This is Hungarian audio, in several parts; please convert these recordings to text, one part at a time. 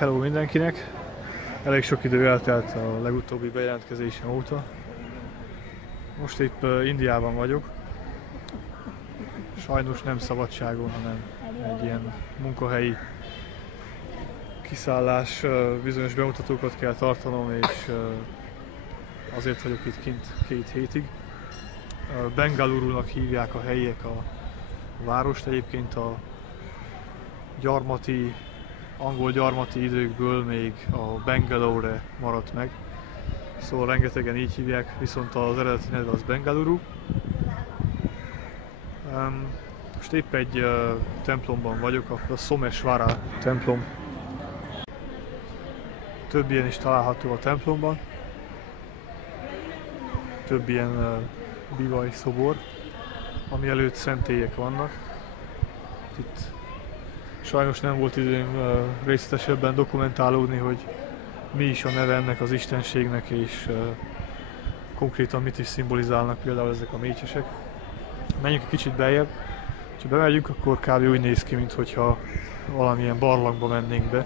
hello mindenkinek! Elég sok idő eltelt a legutóbbi bejelentkezésem óta. Most épp Indiában vagyok. Sajnos nem szabadságon, hanem egy ilyen munkahelyi kiszállás, bizonyos bemutatókat kell tartanom, és azért vagyok itt kint 2 hétig. Bengalurunak hívják a helyiek a várost, egyébként a angol gyarmati időkből még a Bangalore maradt meg. Szóval rengetegen így hívják, viszont az eredeti neve az Bengaluru. Most épp egy templomban vagyok, a Somesvara templom. Több ilyen is található a templomban. Több ilyen bivaj szobor, ami előtt szentélyek vannak. Itt sajnos nem volt időm részletesebben dokumentálódni, hogy mi is a neve ennek az istenségnek, és konkrétan mit is szimbolizálnak például ezek a mécsesek. Menjünk egy kicsit beljebb. Ha bemegyünk, akkor kb. Úgy néz ki, mintha valamilyen barlangba mennénk be.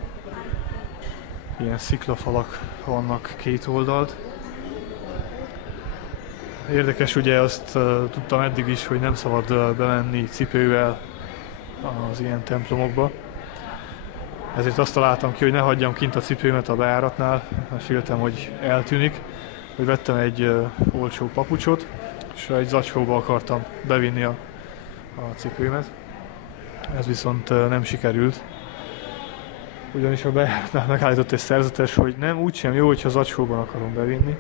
Ilyen sziklafalak vannak két oldalt. Érdekes, ugye azt tudtam eddig is, hogy nem szabad bemenni cipővel az ilyen templomokba. Ezért azt találtam ki, hogy ne hagyjam kint a cipőmet a bejáratnál, mert féltem, hogy eltűnik. Hogy vettem egy olcsó papucsot, és egy zacskóba akartam bevinni a cipőmet. Ez viszont nem sikerült. Ugyanis a bejáratnál megállított egy szerzetes, hogy nem, úgysem jó, hogyha zacskóban akarom bevinni.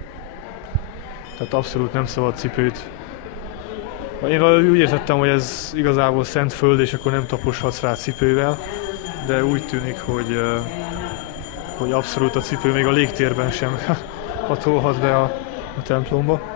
Tehát abszolút nem szabad cipőt. Én úgy értettem, hogy ez igazából szent föld, és akkor nem taposhatsz rá cipővel, de úgy tűnik, hogy abszolút a cipő még a légtérben sem hatolhat be a templomba.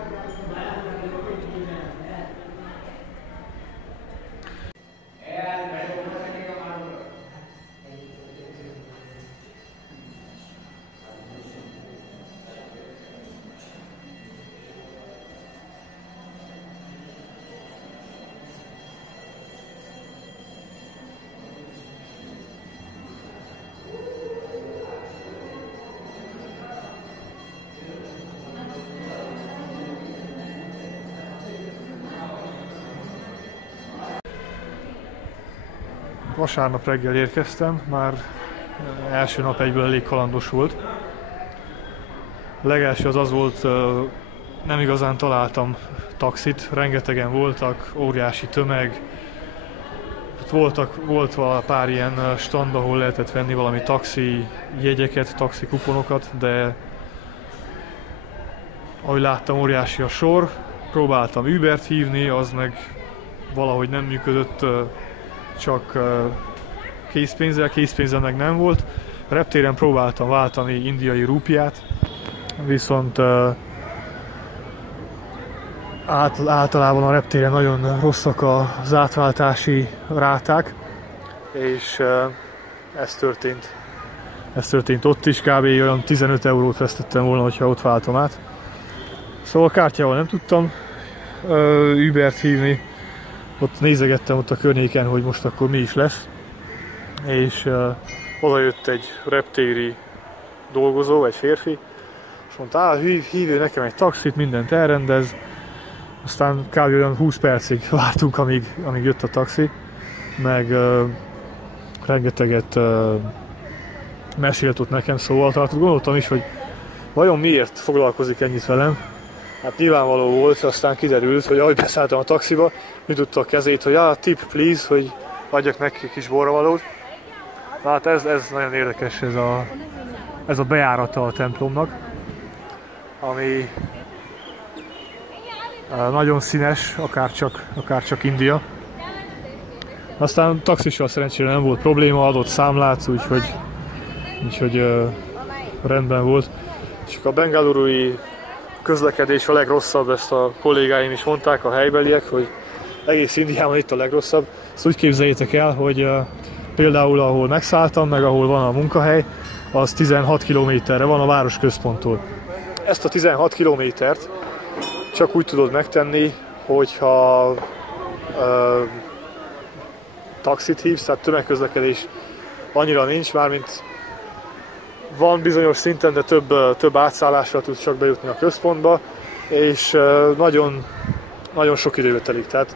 Vasárnap reggel érkeztem, már első nap egyből elég kalandos volt. A legelső az volt, nem igazán találtam taxit, rengetegen voltak, óriási tömeg. Volt pár ilyen stand, ahol lehetett venni valami taxi jegyeket, taxi kuponokat, de ahogy láttam, óriási a sor. Próbáltam Ubert hívni, az meg valahogy nem működött, csak készpénzem meg nem volt. A reptéren próbáltam váltani indiai rúpiát, viszont általában a reptéren nagyon rosszak az átváltási ráták, és ez történt ott is, kb. Olyan 15 eurót vesztettem volna, hogyha ott váltom át. Szóval kártyával nem tudtam Ubert hívni. Ott nézegettem ott a környéken, hogy most akkor mi is lesz, és oda jött egy reptéri dolgozó, egy férfi, és mondta, hívő nekem egy taxit, mindent elrendez. Aztán kb. Olyan 20 percig vártunk, amíg jött a taxi, meg rengeteget mesélt ott nekem, szóval gondoltam is, hogy vajon miért foglalkozik ennyit velem. Hát nyilvánvaló volt, aztán kiderült, hogy ahogy beszálltam a taxiba, nyújtotta a kezét, hogy tip please, hogy adjak neki kis borravalót. Hát ez nagyon érdekes, ez a bejárata a templomnak, ami nagyon színes, akárcsak India. Aztán taxissal szerencsére nem volt probléma, adott számlát, úgyhogy rendben volt. Csak a bengalurui közlekedés a legrosszabb, ezt a kollégáim is mondták, a helybeliek, hogy egész Indiában itt a legrosszabb. Ezt úgy képzeljétek el, hogy például ahol megszálltam, meg ahol van a munkahely, az 16 kilométerre van a városközponttól. Ezt a 16 kilométert csak úgy tudod megtenni, hogyha taxit hívsz, tehát tömegközlekedés annyira nincs, mármint van bizonyos szinten, de több átszállással tudsz csak bejutni a központba, és nagyon, nagyon sok időbe telik. Tehát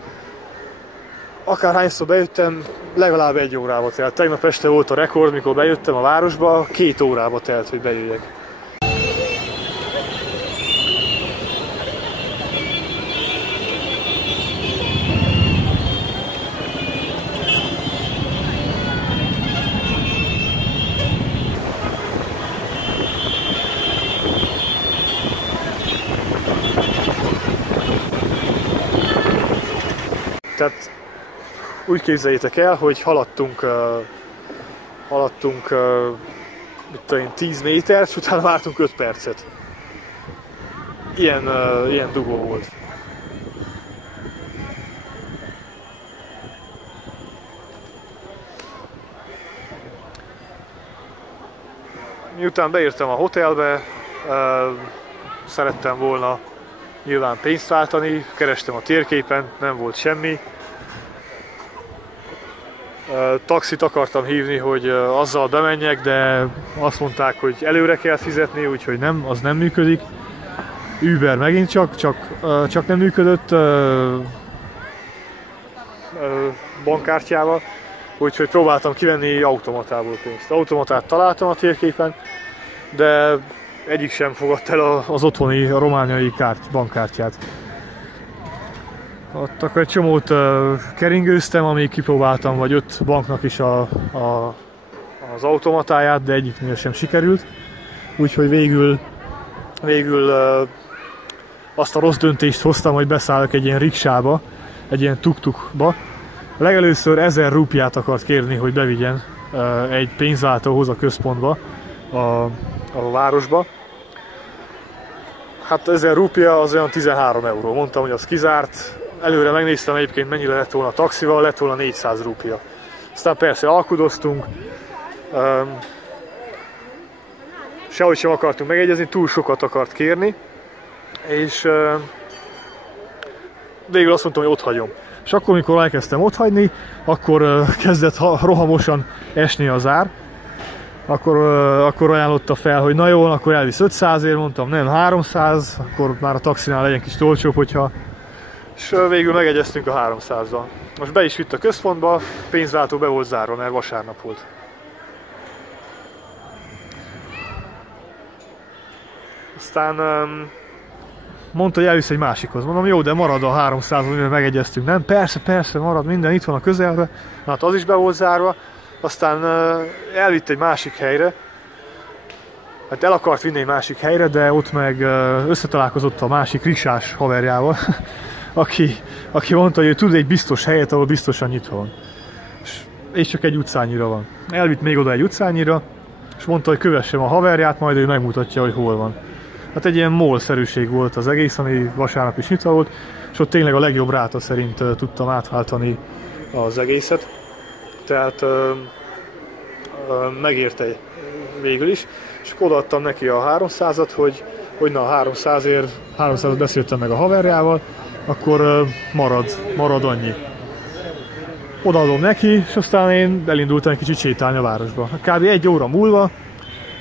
akárhányszor bejöttem, legalább 1 órába telt. Tegnap este volt a rekord, mikor bejöttem a városba, 2 órába telt, hogy bejöjjek. Tehát úgy képzeljétek el, hogy haladtunk mit tudom én, 10 métert, és utána vártunk 5 percet. Ilyen dugó volt. Miután beértem a hotelbe, szerettem volna nyilván pénzt váltani, kerestem a térképen, nem volt semmi. Taxit akartam hívni, hogy azzal bemenjek, de azt mondták, hogy előre kell fizetni, úgyhogy nem, az nem működik. Uber megint csak nem működött bankkártyával, úgyhogy próbáltam kivenni automatából pénzt. Automatát találtam a térképen, de egyik sem fogadta el az otthoni, a romániai bankkártyát. Ott akkor egy csomót keringőztem, amíg kipróbáltam vagy 5 banknak is az automatáját, de egyiknél sem sikerült. Úgyhogy végül azt a rossz döntést hoztam, hogy beszállok egy ilyen riksába, egy ilyen tuk-tukba. Legelőször 1000 rúpiát akart kérni, hogy bevigyen egy pénzváltóhoz a központba, a városba. Hát 1000 rúpia az olyan 13 euró. Mondtam, hogy az kizárt. Előre megnéztem egyébként, mennyire lett volna a taxival, lett volna 400 rúpia. Aztán persze alkudoztunk. Sehogy sem akartunk megegyezni, túl sokat akart kérni. És végül azt mondtam, hogy ott hagyom. És akkor, amikor elkezdtem otthagyni, akkor kezdett rohamosan esni az ár. Akkor ajánlotta fel, hogy na jó, akkor elvisz 500-ért, mondtam nem 300, akkor már a taxinál legyen kis olcsóbb, hogyha... És végül megegyeztünk a 300-dal. Most be is vitt a központba, pénzváltó be volt zárva, mert vasárnap volt. Aztán mondta, hogy elvisz egy másikhoz. Mondom, jó, de marad a 300-on, mivel megegyeztünk. Nem, persze, marad minden, itt van a közelben. Na, hát az is be volt zárva. Aztán elvitt egy másik helyre. Hát el akart vinni egy másik helyre, de ott meg összetalálkozott a másik riksás haverjával, aki mondta, hogy ő tud egy biztos helyet, ahol biztosan nyitva van. És csak egy utcányira van. Elvitt még oda egy utcányira, és mondta, hogy kövessem a haverját, majd ő megmutatja, hogy hol van. Hát egy ilyen mall-szerűség volt az egész, ami vasárnap is nyitva volt, és ott tényleg a legjobb ráta szerint tudtam átváltani az egészet. Tehát megérte végül is, és akkor odaadtam neki a 300-at, hogy na 300-ért beszéltem meg a haverjával, akkor marad annyi. Odaadom neki, és aztán én elindultam egy kicsit sétálni a városba. Kb. 1 óra múlva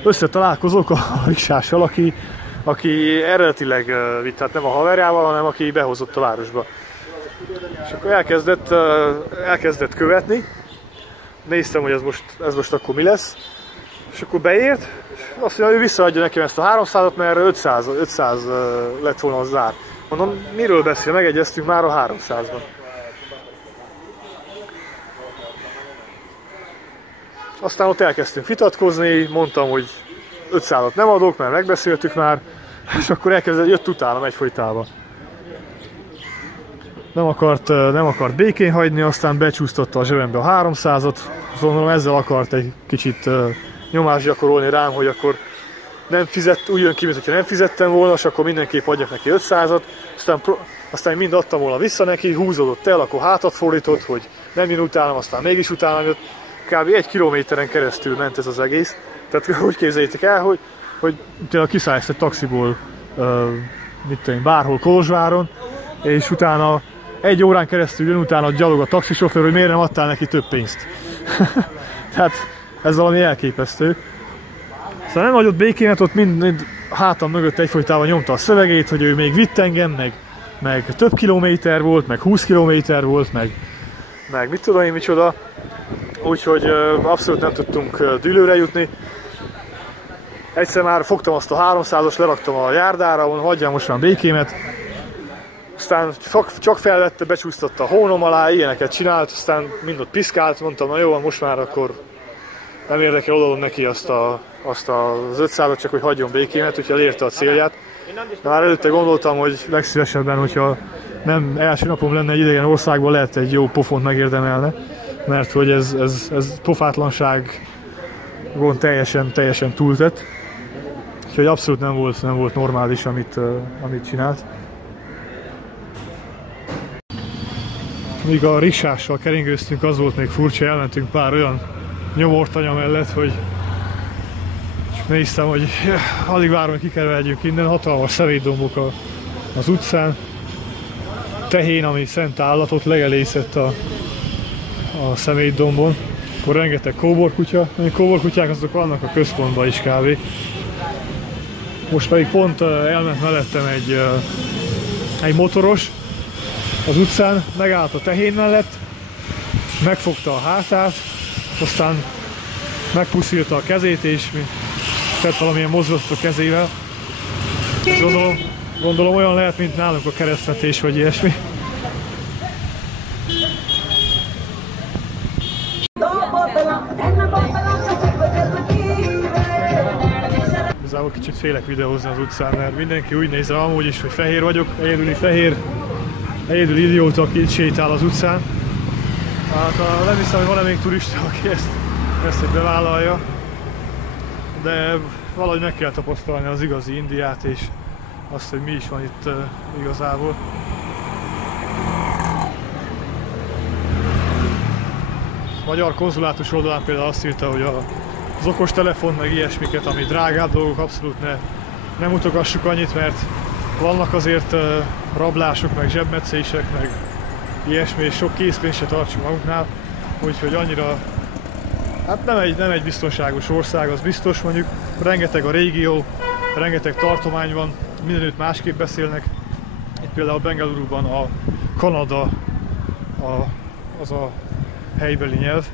összetalálkozok a riksással, aki eredetileg vitt, tehát nem a haverjával, hanem aki behozott a városba. És akkor elkezdett követni. Néztem, hogy ez most akkor mi lesz. És akkor beért, és azt mondja, hogy ő visszaadja nekem ezt a 300-at, mert 500 lett volna az ár. Mondom, miről beszél? Megegyeztünk már a 300-ban. Aztán ott elkezdtünk vitatkozni, mondtam, hogy 500-at nem adok, mert megbeszéltük már, és akkor jött utánam egyfolytában. Nem akart békén hagyni, aztán becsúsztatta a zsebembe a 300-at, szóval ezzel akart egy kicsit nyomást gyakorolni rám, hogy akkor nem úgy jön ki, mintha nem fizettem volna, és akkor mindenképp adjak neki 500-at, aztán mind adtam volna vissza neki, húzódott el, akkor hátat fordított, hogy nem jön utánam, aztán mégis utánam jött. Kb. 1 kilométeren keresztül ment ez az egész. Tehát úgy képzeljétek el, hogy tényleg kiszállsz egy taxiból bárhol Kolozsváron, és utána 1 órán keresztül jön utána gyalog a taxisofőr, hogy miért nem adtál neki több pénzt. Tehát ez valami elképesztő. Szóval nem hagyott békémet, ott mind hátam mögött egyfolytában nyomta a szövegét, hogy ő még vitt engem, meg több kilométer volt, meg 20 kilométer volt, meg mit tudom én micsoda. Úgyhogy abszolút nem tudtunk dűlőre jutni. Egyszer már fogtam azt a 300-as, leraktam a járdára, mondom, hagyjál most már békémet. Aztán csak felvette, becsúsztatta a hónom alá, ilyeneket csinált, aztán mind ott piszkált, mondtam, na jó, most már akkor nem érdekel, odaadom neki azt az 500-at, csak hogy hagyjon békémet, úgyhogy elérte a célját. De már előtte gondoltam, hogy legszívesebben, hogyha nem első napom lenne egy idegen országban, lehet egy jó pofont megérdemelne, mert hogy ez pofátlanságon teljesen túltett. Úgyhogy abszolút nem volt normális, amit csinált. Míg a riksással keringőztünk, az volt még furcsa, elmentünk pár olyan nyomortanya mellett, hogy csak néztem, hogy alig várom, hogy kikerüljünk innen, hatalmas szemétdombok az utcán. Tehén, ami szent állatot legelészett a szemétdombon. Akkor rengeteg kóborkutya, a kóborkutyák azok vannak a központban is kb. Most pedig pont elment mellettem egy motoros az utcán, megállt a tehén mellett, megfogta a hátát, aztán megpuszilta a kezét és tett valamilyen mozdulatot a kezével. Gondolom olyan lehet, mint nálunk a keresztvetés vagy ilyesmi. Igazából kicsit félek videózni az utcán, mert mindenki úgy néz rá amúgy is, hogy fehér vagyok, egyedül idióta, aki itt sétál az utcán. Hát nem hiszem, hogy van-e még turista, aki ezt bevállalja, de valahogy meg kell tapasztalni az igazi Indiát és azt, hogy mi is van itt igazából. A magyar konzulátus oldalán például azt írta, hogy az okostelefon meg ilyesmiket, ami drágább dolgok, abszolút ne mutogassuk annyit, mert vannak azért rablások, meg zsebmetszések, meg ilyesmi, és sok készpénzt se tartsunk magunknál, úgyhogy annyira, hát nem egy biztonságos ország, az biztos, mondjuk rengeteg a régió, rengeteg tartomány van, mindenütt másképp beszélnek. Itt például Bengaluruban a Kanada az a helybeli nyelv.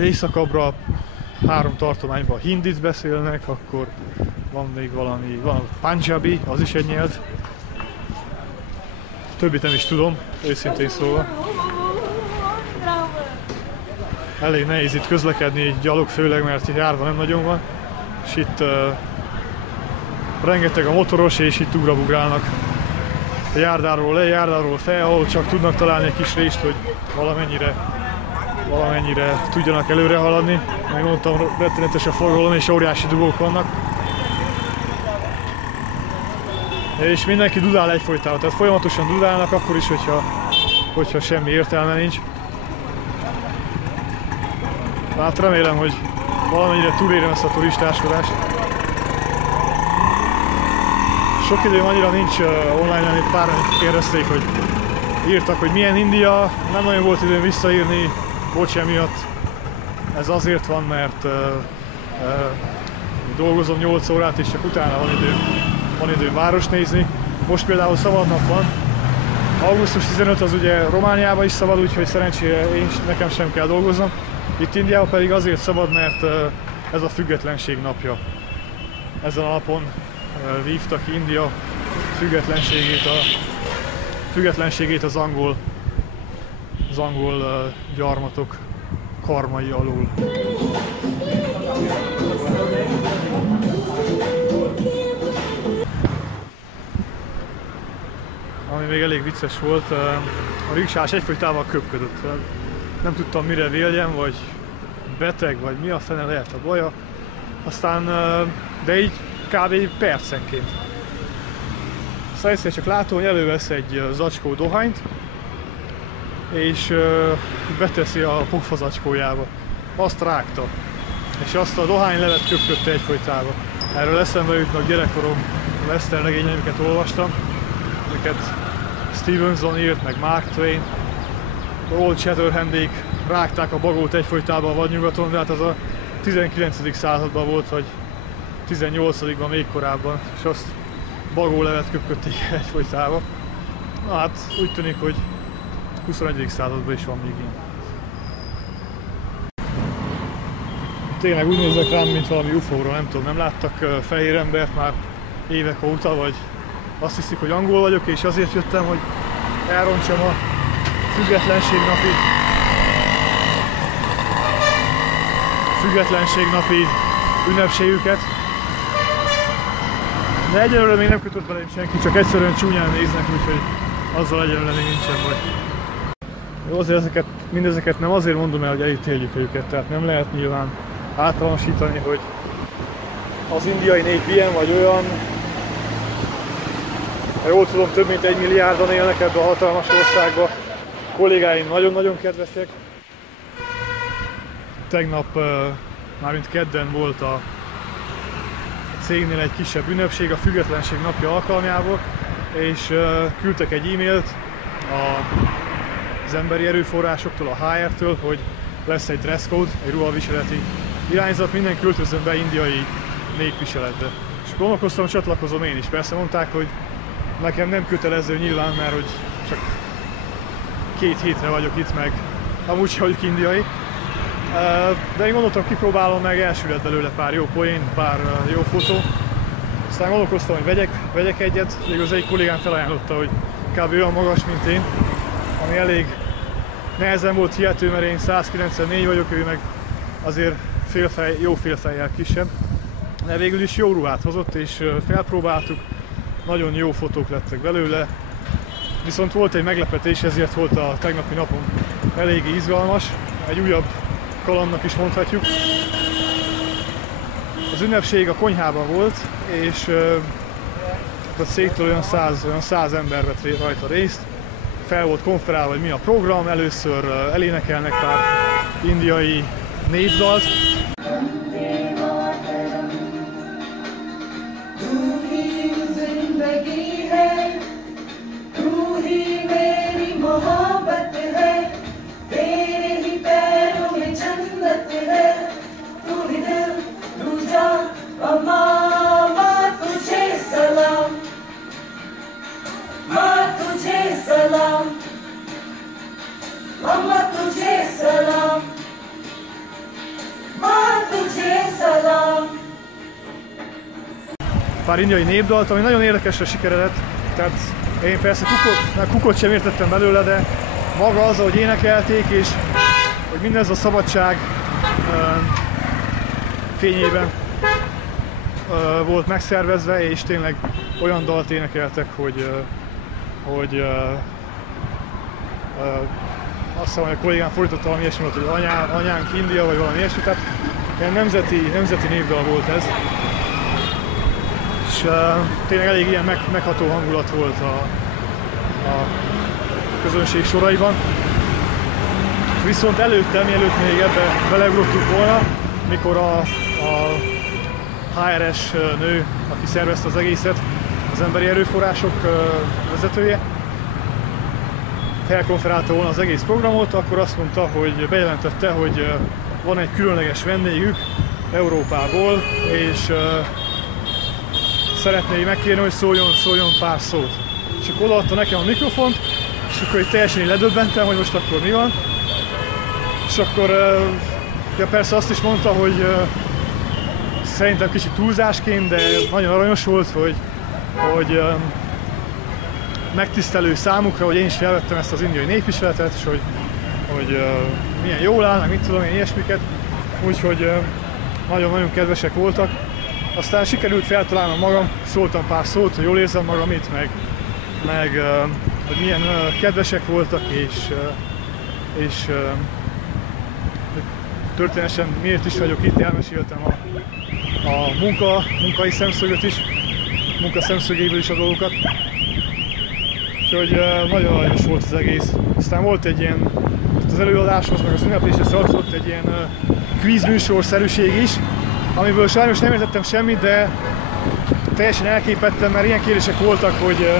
Északabbra 3 tartományban hindit beszélnek, akkor van még van a Punjabi, az is egy nyelv. Többit nem is tudom, őszintén szólva. Elég nehéz itt közlekedni, gyalog főleg, mert itt járva nem nagyon van. És itt rengeteg a motoros, és itt ugrabugrálnak a járdáról fel, ahol csak tudnak találni egy kis rést, hogy valamennyire tudjanak előre haladni. Meg mondtam, rettenetes a forgalom, és óriási dugók vannak. És mindenki dudál egyfolytában, tehát folyamatosan dudálnak, akkor is, hogyha semmi értelme nincs. Hát remélem, hogy valamennyire túlérem ezt a turistáskodást. Sok időm annyira nincs online, amit páran kérdezték, hogy írtak, hogy milyen India, nem nagyon volt időm visszaírni, bocs emiatt. Ez azért van, mert dolgozom 8 órát, és csak utána van időm város nézni. Most például szabadnap van. Augusztus 15 az ugye Romániában is szabad, úgyhogy szerencsére nekem sem kell dolgoznom. Itt Indiában pedig azért szabad, mert ez a függetlenség napja. Ezen a napon vívta ki India függetlenségét az angol gyarmatok karmai alól. Ami még elég vicces volt, a riksás egyfolytában köpködött. Nem tudtam mire véljem, vagy beteg, vagy mi a fene lehet a baja. Aztán, de így kb. Percenként. Aztán egyszer csak látom, hogy elővesz egy zacskó dohányt, és beteszi a pofazacskójába. Azt rágta. És azt a dohánylevet köpködte egyfolytában. Erről eszembe jutnak gyerekkorom western amiket olvastam. Amiket Stevenson írt, meg Mark Twain. Old Shatterhandék rágták a bagót egyfolytában a vadnyugaton, de hát az a 19. században volt, vagy 18-ban, még korábban, és azt bagólevet köpködték egyfolytában. Na hát úgy tűnik, hogy 21. században is van még ilyen. Tényleg úgy nézek rám, mint valami UFO-ra, nem tudom, nem láttak fehér embert már évek óta, vagy azt hiszik, hogy angol vagyok, és azért jöttem, hogy elrontsam a függetlenségnapi ünnepségüket. De egyelőre még nem kötött belém senki, csak egyszerűen csúnyán néznek, úgyhogy azzal egyelőre még nincsen baj. Jó, azért mindezeket nem azért mondom el, hogy elítéljük őket, tehát nem lehet nyilván általánosítani, hogy az indiai nép ilyen vagy olyan. Ha jól tudom, több mint 1 milliárdan élnek ebbe a hatalmas országba. A kollégáim nagyon-nagyon kedvesek. Tegnap, mármint kedden volt a cégnél egy kisebb ünnepség a Függetlenség napja alkalmából, és küldtek egy e-mailt az emberi erőforrásoktól, a HR-től, hogy lesz egy dress code, egy ruhaviseleti irányzat, mindenki öltözön be indiai népviseletbe. És gondolkoztam, csatlakozom én is. Persze mondták, hogy nekem nem kötelező nyilván, mert hogy csak 2 hétre vagyok itt, meg amúgy sem vagyok indiai. De én gondoltam, kipróbálom meg, elsüllyed belőle pár jó poén, pár jó fotó. Aztán gondolkoztam, hogy vegyek egyet, végül az egyik kollégám felajánlotta, hogy kb. Olyan magas, mint én, ami elég nehezen volt hihető, mert én 194 vagyok, ő meg azért jó félfejjel kisebb. De végül is jó ruhát hozott, és felpróbáltuk, nagyon jó fotók lettek belőle. Viszont volt egy meglepetés, ezért volt a tegnapi napom eléggé izgalmas, egy újabb kalandnak is mondhatjuk. Az ünnepség a konyhában volt, és a cégtől olyan 100 ember vett rajta részt. Fel volt konferálva, hogy mi a program, először elénekelnek pár indiai népdalt. Pár indiai népdalt, ami nagyon érdekesre sikeredett, tehát én persze kukot sem értettem belőle, de maga az, ahogy énekelték, és hogy mindez a szabadság fényében volt megszervezve, és tényleg olyan dalt énekeltek, hogy azt hiszem, hogy a kollégám fordította valami ilyesmi volt, hogy anyánk India, vagy valami ilyesmi, tehát ilyen nemzeti népdal volt ez. És tényleg elég ilyen megható hangulat volt a közönség soraiban. Viszont előtte, mielőtt még ebbe beleugrottuk volna, mikor a HRS nő, aki szervezte az egészet, az emberi erőforrások vezetője, felkonferálta volna az egész programot, akkor azt mondta, hogy bejelentette, hogy van egy különleges vendégük Európából, és szeretné megkérni, hogy szóljon pár szót. És akkor odaadta nekem a mikrofont, és akkor így teljesen ledöbbentem, hogy most akkor mi van. És akkor ja, persze azt is mondta, hogy szerintem kicsit túlzásként, de nagyon aranyos volt, hogy megtisztelő számukra, hogy én is felvettem ezt az indiai népviseletet, és hogy milyen jól áll, meg mit tudom én, ilyesmiket. Úgyhogy nagyon-nagyon kedvesek voltak. Aztán sikerült feltalálnom magam, szóltam pár szót, hogy jól érzem magam itt, meg hogy milyen kedvesek voltak, és történetesen miért is vagyok itt, elmeséltem a munkai szemszögöt is, munka szemszögéből is a dolgokat. Úgyhogy nagyon aranyos volt az egész. Aztán volt egy ilyen, az előadáshoz, meg az ünnepléshez tartozott egy ilyen kvízműsorszerűség is, amiből sajnos nem értettem semmit, de teljesen elképettem, mert ilyen kérdések voltak, hogy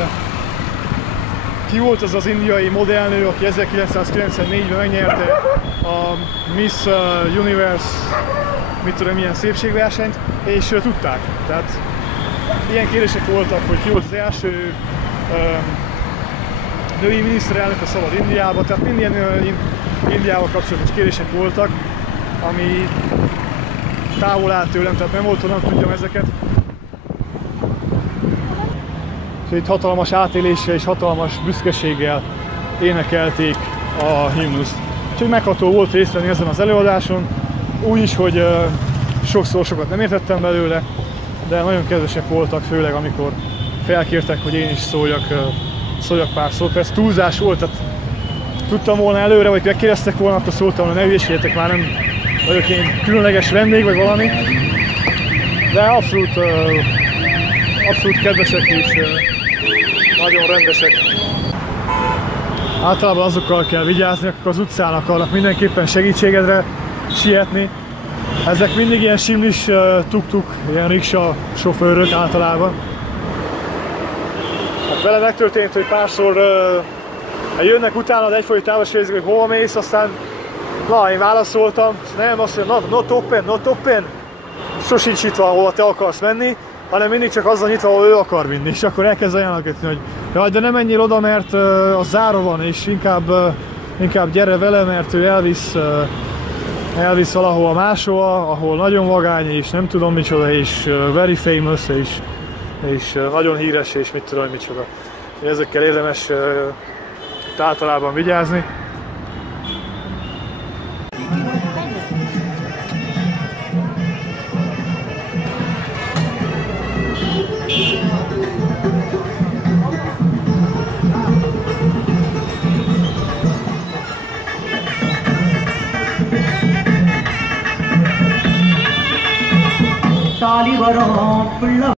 ki volt az az indiai modellnő, aki 1994-ben megnyerte a Miss Universe mit tudom, milyen szépségversenyt, és tudták. Tehát ilyen kérdések voltak, hogy ki volt az első női miniszterelnök a szabad Indiában, tehát minden Indiával kapcsolatos kérdések voltak, ami távol állt tőlem, tehát nem volt, nem tudjam ezeket. És itt hatalmas átéléssel és hatalmas büszkeséggel énekelték a himnuszt. Úgyhogy megható volt részt venni ezen az előadáson, úgy is, hogy sokat nem értettem belőle, de nagyon kedvesek voltak, főleg amikor felkértek, hogy én is szóljak pár szót. Persze túlzás volt, tehát tudtam volna előre, vagy megkérdeztek volna, akkor szóltam, hogy ne hülyeskedjetek, már nem vagyok én különleges vendég, vagy valami. De abszolút kedvesek és nagyon rendesek. Általában azokkal kell vigyázni, akik az utcán akarnak mindenképpen segítségedre sietni. Ezek mindig ilyen simlis tuk-tuk, ilyen riksa sofőrök általában. Hát vele megtörtént, hogy párszor jönnek utánad egyfolytában, és kérdezik, hogy hova mész, aztán én válaszoltam, nem, azt mondja, not open, sosincs nyitva, ahova te akarsz menni, hanem mindig csak azzal nyitva, ahol ő akar vinni, és akkor elkezd ajánlgatni, hogy jaj, de nem menjél oda, mert az zárva van, és inkább gyere vele, mert ő elvisz valahova máshova, ahol nagyon vagány, és nem tudom micsoda, és very famous, és nagyon híres, és mit tudom micsoda. Ezekkel érdemes általában vigyázni. தாலி வரும்